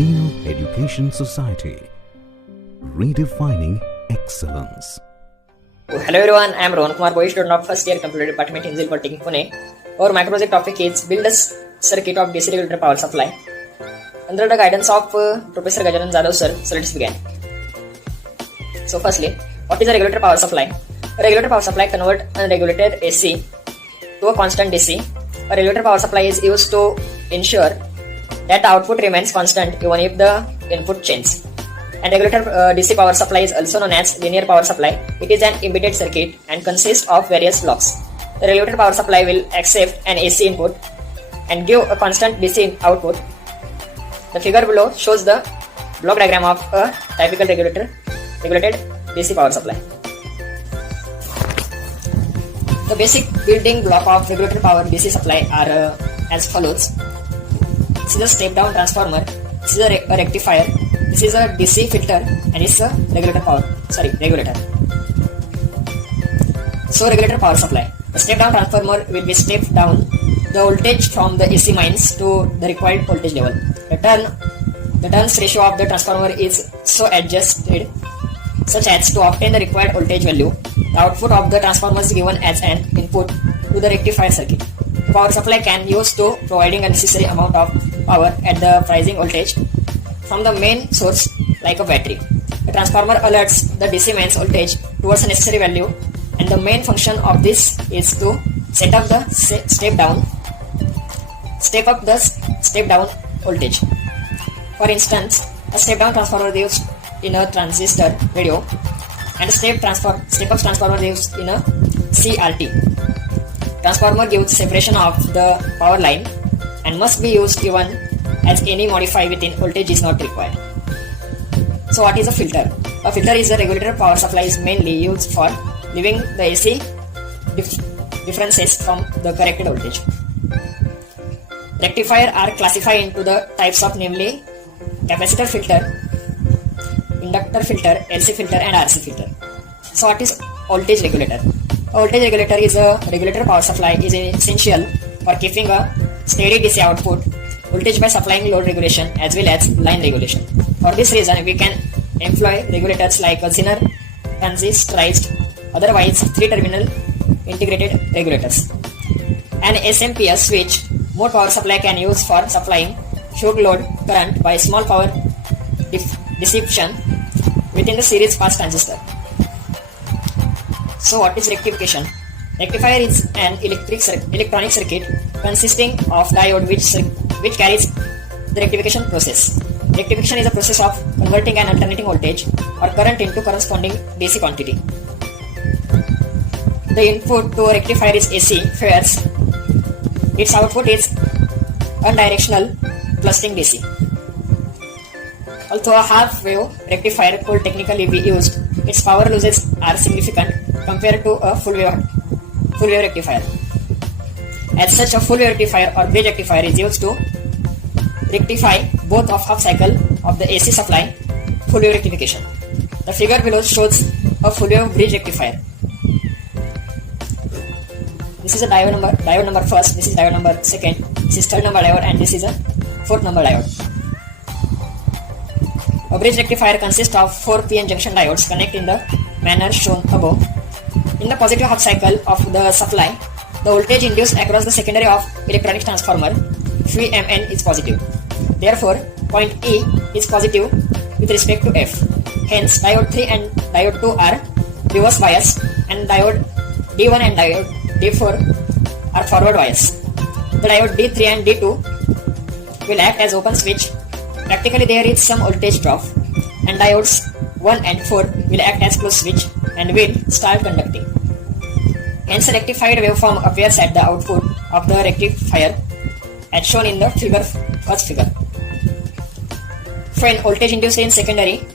Zeno Education Society, redefining excellence. Hello everyone, I am Rohan Kumar Boy, student of first year Computer Department in Zil Polytechnic, Pune. Our micro project topic is build a circuit of DC regulator power supply. Under the guidance of Professor Gajanan Jadhav sir, so let's begin. So firstly, what is a regulator power supply? A regulator power supply converts unregulated AC to a constant DC. A regulator power supply is used to ensure that the output remains constant even if the input changes. And regulator DC power supply is also known as linear power supply. It is an embedded circuit and consists of various blocks. The regulator power supply will accept an AC input and give a constant DC output. The figure below shows the block diagram of a typical regulated DC power supply. The basic building block of regulator power DC supply are as follows. This is a step-down transformer. This is a rectifier. This is a DC filter, and this is a regulator. So regulator power supply. The step-down transformer will be stepped down the voltage from the AC mains to the required voltage level. The turns ratio of the transformer is so adjusted such as to obtain the required voltage value. The output of the transformer is given as an input to the rectifier circuit. The power supply can use to providing a necessary amount of power at the rising voltage from the main source like a battery. The transformer alerts the DC mains voltage towards a necessary value, and the main function of this is to set up the step up the step down voltage. For instance, a step down transformer is used in a transistor radio, and a step up transformer is used in a CRT. Transformer gives separation of the power line and must be used even as any modify within voltage is not required. So what is a filter? A filter is a regulator power supply is mainly used for leaving the AC differences from the corrected voltage. Rectifier are classified into the types of namely capacitor filter, inductor filter, LC filter and RC filter. So what is voltage regulator? A voltage regulator is a regulator power supply is essential for keeping a steady DC output voltage by supplying load regulation as well as line regulation. For this reason, we can employ regulators like a Zener transistorized, otherwise 3-terminal integrated regulators. An SMPS switch mode power supply can use for supplying shock load current by small power dissipation within the series pass transistor. So what is rectification? Rectifier is an electronic circuit consisting of diode which carries the rectification process. Rectification is a process of converting an alternating voltage or current into corresponding DC quantity. The input to a rectifier is AC, whereas its output is unidirectional pulsing DC. Although a half-wave rectifier could technically be used, its power losses are significant compared to a full-wave rectifier. As such, a full-wave rectifier or bridge rectifier is used to rectify both of half cycle of the AC supply, full-wave rectification. The figure below shows a full-wave bridge rectifier. This is a diode number first, this is diode number second, this is third number diode, and this is a fourth number diode. A bridge rectifier consists of 4 PN junction diodes connect in the manner shown above. In the positive half cycle of the supply, the voltage induced across the secondary of electronic transformer phi Mn is positive. Therefore, point E is positive with respect to F. Hence, diode 3 and diode 2 are reverse bias, and diode D1 and diode D4 are forward bias. The diode D3 and D2 will act as open switch. Practically there is some voltage drop, and diodes 1 and 4 will act as closed switch and will start conducting. Hence a rectified waveform appears at the output of the rectifier as shown in the first figure. When voltage induced in secondary,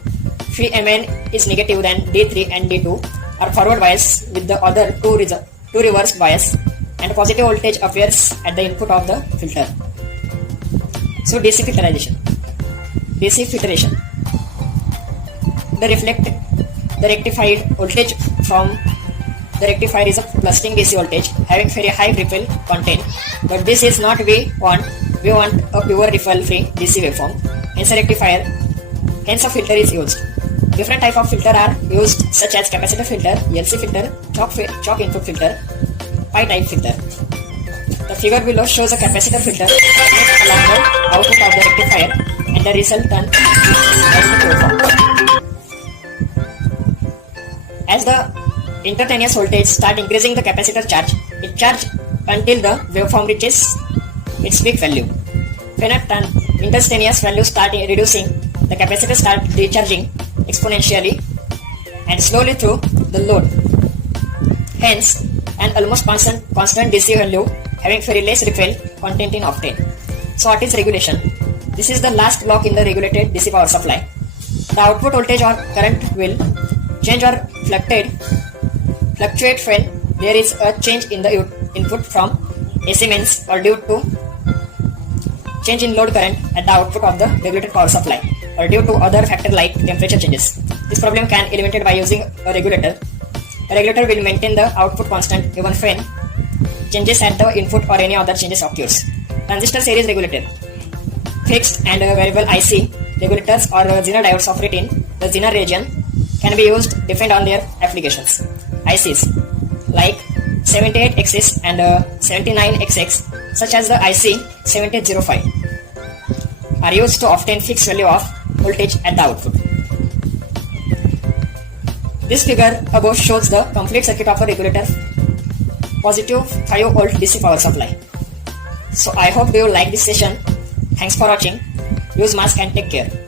phi Mn is negative, then D3 and D2 are forward bias with the other two reverse bias, and positive voltage appears at the input of the filter. So DC filtration. The rectified voltage from the rectifier is a pulsing DC voltage having very high ripple content, but this is not we want. We want a pure ripple free DC waveform. hence a rectifier, hence a filter is used. Different type of filter are used such as capacitor filter, ELC filter, chalk input filter, pi-type filter. The figure below shows a capacitor filter along the output of the rectifier and the resultant output waveform. As the instantaneous voltage start increasing the capacitor charge, it charge until the waveform reaches its peak value. When an instantaneous value start reducing, the capacitor start recharging exponentially and slowly through the load. Hence, an almost constant DC value having very less refill content in octane. So what is regulation? This is the last block in the regulated DC power supply. The output voltage or current will change or fluctuate when there is a change in the input from AC mains or due to change in load current at the output of the regulated power supply or due to other factor like temperature changes. This problem can be eliminated by using a regulator. A regulator will maintain the output constant even when changes at the input or any other changes occurs. Transistor series regulator. Fixed and variable IC regulators or Zener diodes operate in the Zener region can be used depend on their applications. ICs like 78XX and 79XX such as the IC 7805 are used to obtain fixed value of voltage at the output. This figure above shows the complete circuit of a regulator positive 5 volt DC power supply. So I hope you like this session. Thanks for watching. Use mask and take care.